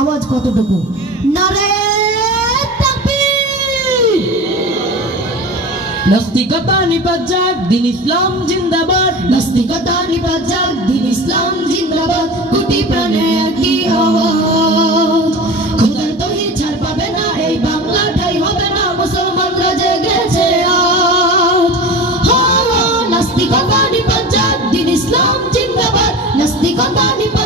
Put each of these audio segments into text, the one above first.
আওয়াজ কতটুকু? নারে নাস্তিকতা নিপাত যাক দিন ইসলাম জিন্দাবাদ। নাস্তিকতা নিপাত দিন ইসলাম জিন্দাবাদ। প্রাণে পাবে না, এই বাংলাটাই হবে না, মুসলমানরা জেগেছে আজ। নাস্তিকতা নিপাত দিন ইসলাম জিন্দাবাদ। নাস্তিকতা নিপাত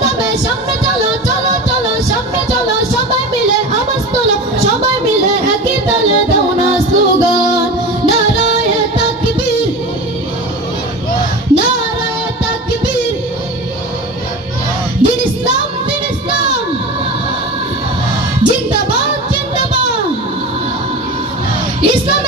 কদমে সামনে চলো চলো চলো, সামনে চলো, সবাই মিলে আওয়াজ তোলো, সবাই মিলে একই তালে দাও না স্লোগান। নারায়ে তাকবীর নারায়ে তাকবীর। দিন ইসলাম দিন ইসলাম। জিন্দাবাদ জিন্দাবাদ। ইসলামের